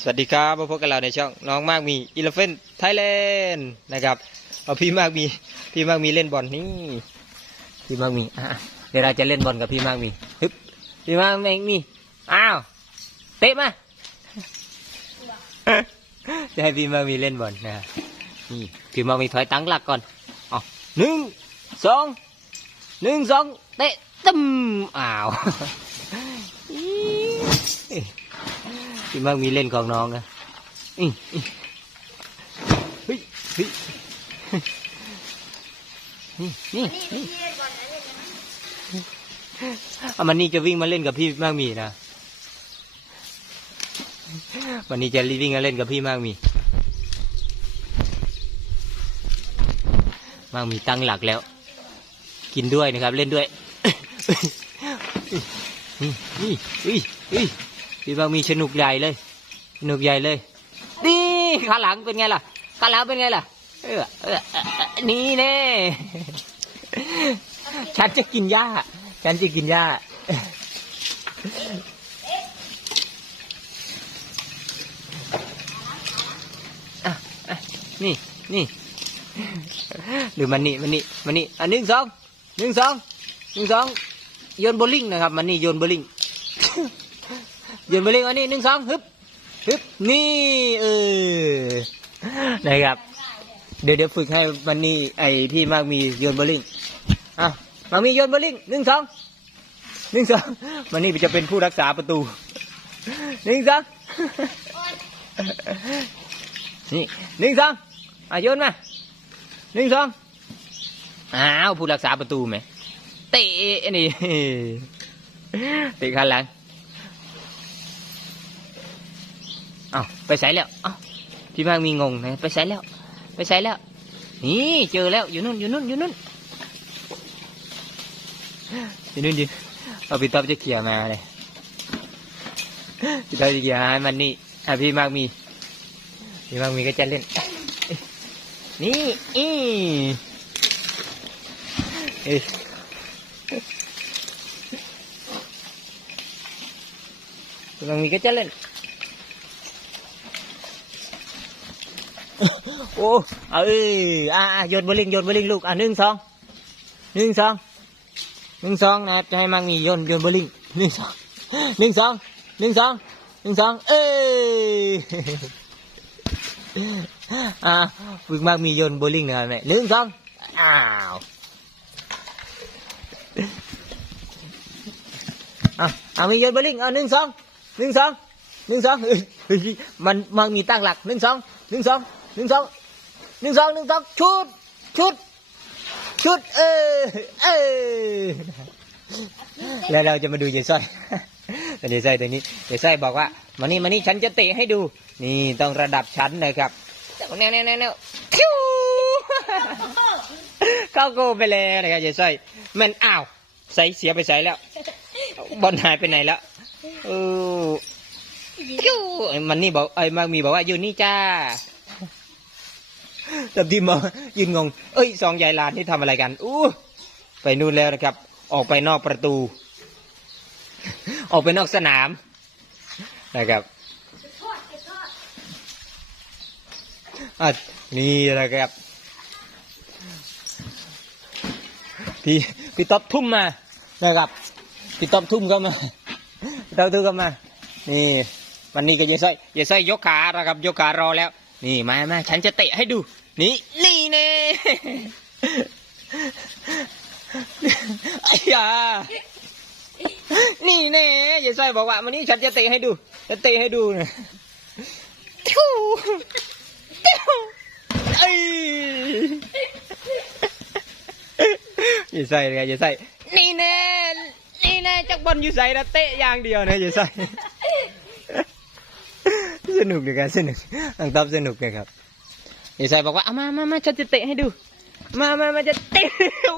สวัสดีครับมาพบกับเราในช่องน้องมากมีอีเลฟเฟนไทยแลนด์นะครับเอาพี่มากมีพี่มากมีเล่นบอลนี่พี่มากมีอะเดี๋ยวเราจะเล่นบอลกับพี่มากมีฮึบพี่มากมีอ้าวเตะมาจะให้พี่มากมีเล่นบอลนะนี่พี่มากมีถอยตั้งหลักก่อนอ๋อหนึ่งสองหนึ่งสองเตะตึมอ้าว พี่มากมีเล่นของน้องนะอื้ออื้อเฮ้ยเฮ้ยนี่นี่นี่เอามันนี่จะวิ่งมาเล่นกับพี่มากมีนะวันนี้จะวิ่งมาเล่นกับพี่มากมี มากมีตั้งหลักแล้ว กินด้วยนะครับ เล่นด้วยนี่นี่อุ้ยอุ้ย พี่บางมีสนุกใหญ่เลยสนุกใหญ่เลยนี่ขาหลังเป็นไงล่ะขาหลังเป็นไงล่ะเออเออนี่แน่ฉันจะกินหญ้าฉันจะกินหญ้าอะอะนี่นี่หรือมันนี่มันนี่มันนี่อันหนึ่งสองหนึ่งสองหนึ่งสองโยนโบลิ่งนะครับ มันนี่โยนโบลิ่ง ยืนโบว์ลิ่งอันนี้หนึ่งสองฮึบฮึบนี่เออนะครับ เดี๋ยวเดี๋ยวฝึกให้มันนี่ไอพี่มากมีโยนบว์ลิ่งอะมากมีโยนบว์ลิ่งหนึ่งสองหนึ่งสองมันนี่จะเป็นผู้รักษาประตูหนึ่งสองนี่หนึ่งสองอะโยนมาหนึ่งสองอ้าวผู้รักษาประตูไหมเตะอันนี้เตะขาหลังเอ้าไปใส่แล้วเอ้าพี่มากมีงงนะไปใส่แล้ว ไปใส่แล้ว นี่เจอแล้วอยู่นู่นอยู่นู่นอยู่นู่นอยู่นู่นอยู่เอาพี่ต๊อบจะเขี่ยมาเลยพี่ต๊อบจะเขี่ยให้มันนี่อะพี่มากมีพี่บางมีก็จะเล่น นี่อีเอ้พี่บางมีก็จะเล่น โอ้เอ้ยอะอะโยนบอลลิงโยนบอลลิงลูกอะหนึ่งสองหนึ่งสองหนึ่งสองนะครับจะให้มังมีโยนโยนบอลลิงหนึ่งสองหนึ่งสองหนึ่งสองหนึ่งสองเอ้ยอ่าฝึกมากมีโยนบว์ลิ่งนะครับเนี่ยหนึ่งสองอ้าวอะเอามีโยนบว์ลิ่งเอาหนึ่งสองหนึ่งสองหนึ่งสองเฮ้ยมันมันมีตั้งหลักหนึ่งสองหนึ่งสองหนึ่งสอง หนึ่งสองหนึ่งสองชุด ชุด ชุด เออเออแล้วเราจะมาดูเยสร้อยแต่เยสร้อยตัวนี้เยสร้อยบอกว่ามานี่มานี่ฉันจะเตะให้ดู นี่ต้องระดับชั้นนะครับแนวแนวแนวแนวคิวเข้าโกไปเลยนะครับเยสร้อยมันอ้าวใส่เสียไปใส่แล้วบอลหายไปไหนแล้วเออคิวมันนี่บอกไอ้มากมีบอกว่าอยู่นี่จ้า แต่ที่มบอกยืนงง เอ้ยสองยายลานนี่ทำอะไรกันอู้ไปนู่นแล้วนะครับ ออกไปนอกประตู ออกไปนอกสนามนะครับอะนี่นะครับพี่พี่ต๊อบทุ่มมานะครับพี่ต๊อบทุ่มเข้ามาพี่ต๊อบทุ่มเข้ามา นี่วันนี้ก็เยายสร้อยเยายสร้อยยกขานะครับยกขารอแล้ว นี่มามาฉันจะเตะให้ดู นี่นี่เน่ไอ้ยานี่แน่ยายสร้อยบอกว่าวันนี้ฉันจะเตะให้ดูจะเตะให้ดูนะทิวทิวเอ้ยยายสร้อยเลยยายสร้อยนี่แน่นี่แน่จักบอลอยู่ใส่นะเตะอย่างเดียวนะยายสร้อยสนุกดีกันสนุกอังตอบสนุกเลยครับ ยายสร้อยบอกว่าเอามามามาฉันจะเตะให้ดู มามามาจะเตะ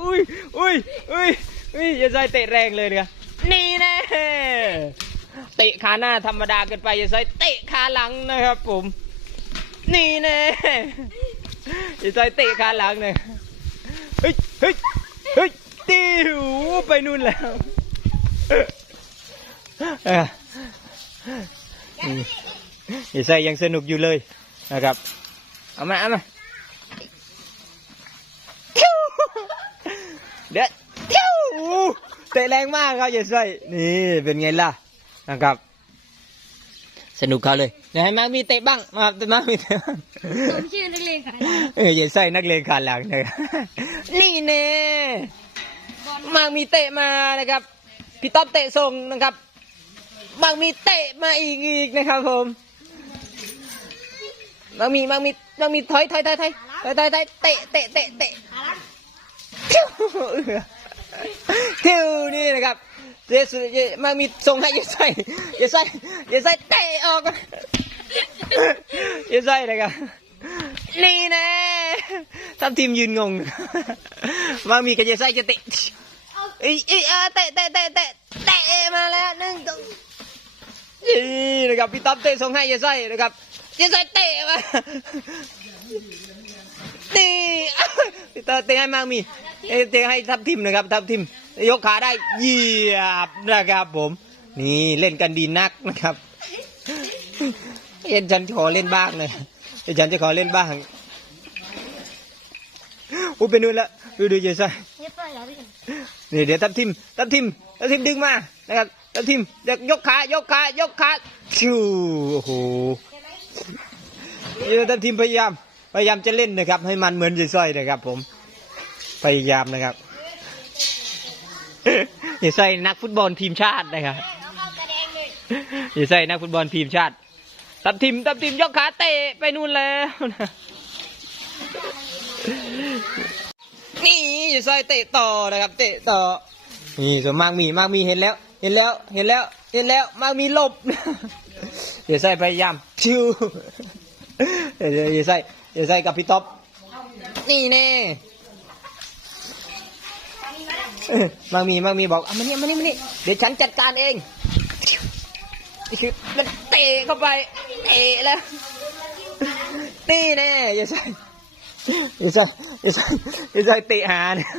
อุ้ยอุ้ยอุ้ยอุ้ยยายสร้อยเตะแรงเลยเนี่ยนี่แน่เตะขาหน้าธรรมดาเกินไปอย่าใส่เตะขาหลังนะครับ ผม นี่แน่อย่าใส่เตะขาหลังเลยเฮ้ยเฮ้ยเฮ้ยติวไปนู่นแล้วเออนี่อย่าใส่ยังสนุกอยู่เลยนะครับ เอามาเอามาทิวเด็ดทิวเตะแรงมากครับอย่าใส่นี่เป็นไงล่ะนะครับ สนุกเขาเลยเดี๋ยวให้มามีเตะบ้างมาเตะมามีเตะบ้างสมชื่อนักเลงขายเอออย่าใส่นักเลงขาหลังนะครับนี่เน่มามีเตะมานะครับพี่ต๊อบเตะส่งนะครับบางมีเตะมาอีกอีกนะครับผม บางมีบางมีบางมีถอยถอยถอยถอยถอยถอยถอยเตะเตะเตะเตะทิวทิวนี่นะครับเจสเยมามีส่งให้อย่าใส่ย่าใส่ย่าใส่เตะออกอย่าใส่นะครับนี่แน่ทัพทีมยืนงงมามีกับอย่าใส่จะเตะเอ้ยเอ้ยเตะเตะเตะเตะเตะมาแล้วหนึ่งสองนี่นะครับพี่ต๊อบเตะส่งให้อย่าใส่นะครับ อย่าใส่เตะมานี่พี่เตอร์เตะให้มากมีเตะให้ทัพทิมนะครับ ทัพทิม ยกขาได้เหยียบนะครับผม นี่เล่นกันดีนักนะครับเอ็นฉันขอเล่นบ้างเลยเอ็นฉันจะขอเล่นบ้างอู้ไปนู่นแล้วดูดูเจสันเรียอยแล้วพี่นี่เดี๋ยวทัพทิมทัพทิมทัพทิมดึงมานะครับทัพทิมยวยกขายกขายกขาชิวโอ้โห นี่ทัพทิมพยายาม พยายามจะเล่นนะครับ ให้มันเหมือนเจสร้อยนะครับ ผม พยายามนะครับเจสร้อยนักฟุตบอลทีมชาตินะครับแล้วก็แสดงเลยเจสร้อยนักฟุตบอลทีมชาติทัพทิมทัพทิมยกขาเตะไปนู่นแล้วนะนี่เจสร้อยเตะต่อนะครับ เตะต่อนี่ส่วนมากมีมากมีเห็นแล้ว เห็นแล้วเห็นแล้วเห็นแล้วมากมีหลบเดี๋ยวใส่พยายามชิว เดี๋ยวเดี๋ยวใส่เดี๋ยวใส่กับพี่ท็อปนี่แน่เออมากมีมากมีบอกเอามานี่มานี่มานี่เดี๋ยวฉันจัดการเองนี่คือมันเตะเข้าไปเตะแล้วนี่แน่อย่าใส่อย่าใส่อย่าใส่อย่าใส่เตะหาเนี่ย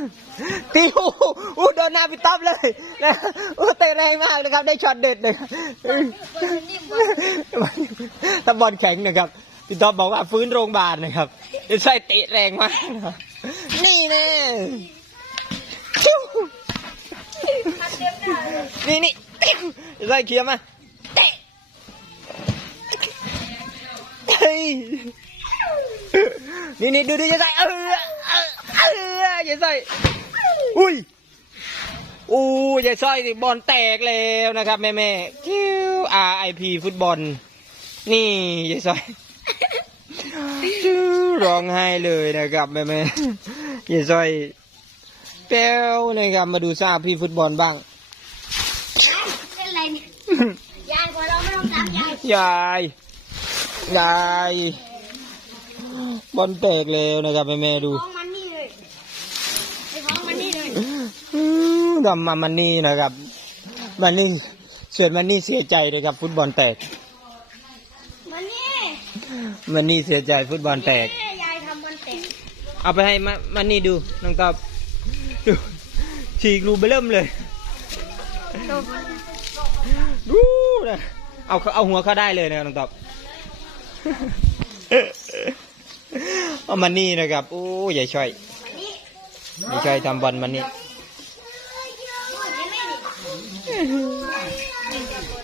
ตีโอ้โหโอ้โหโดนหน้าพี่ท็อปเลยนะโอ้เตะแรงมากนะครับ ได้ช็อตเด็ดเลยถ้าบอลแข็งนะครับ พี่ท็อปบอกว่าฟื้นโรงพยาบาลนะครับจะใส่เตะแรงมากนะนี่แน่นี่นี่ใส่เคลียร์มาเตะเฮ้ยนี่นี่ดูดูจะใส่เออเออเออจะใส่อุ้ยอู้ยายสร้อยบอลแตกแล้วนะครับ แม่แม่คิว RIP ฟุตบอล นี่ยายสร้อย ร้องไห้เลยนะครับแม่แม่ยายสร้อยแป้วนะครับมาดูทราบพี่ฟุตบอลบ้างเป็นไรเนี่ยยายกว่าเราไม่ต้องตามยายยายยายบอลแตกแล้วนะครับแม่แม่ดูฟ้องมันนี่เลยไปฟ้องมันนี่เลยอืมดำมามันนี่นะครับมันนี่ส่วนมันนี่เสียใจนะครับฟุตบอลแตกมันนี่ มันนี่เสียใจฟุตบอลแตกแม่ยายทำมันเตะเอาไปให้มามันนี่ดูน้องตอบดูฉีกรูไปเริ่มเลยดูนะเอาเอาหัวเขาได้เลยนะน้องตอบเอามันนี่นะครับโอ้ยายช่อยมันนี่ยายช่อยทำบอลมันนี่เห็นไหมนี่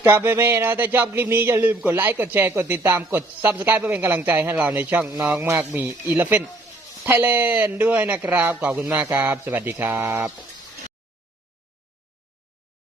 กลับไปเมนะถ้าชอบคลิปนี้อย่าลืมกดไลค์ กดแชร์ กดติดตาม กด subscribe เพื่อเป็นกำลังใจให้เราในช่องน้องมากมีอีเลฟเฟนไทยแลนด์ด้วยนะครับ ขอบคุณมากครับ สวัสดีครับ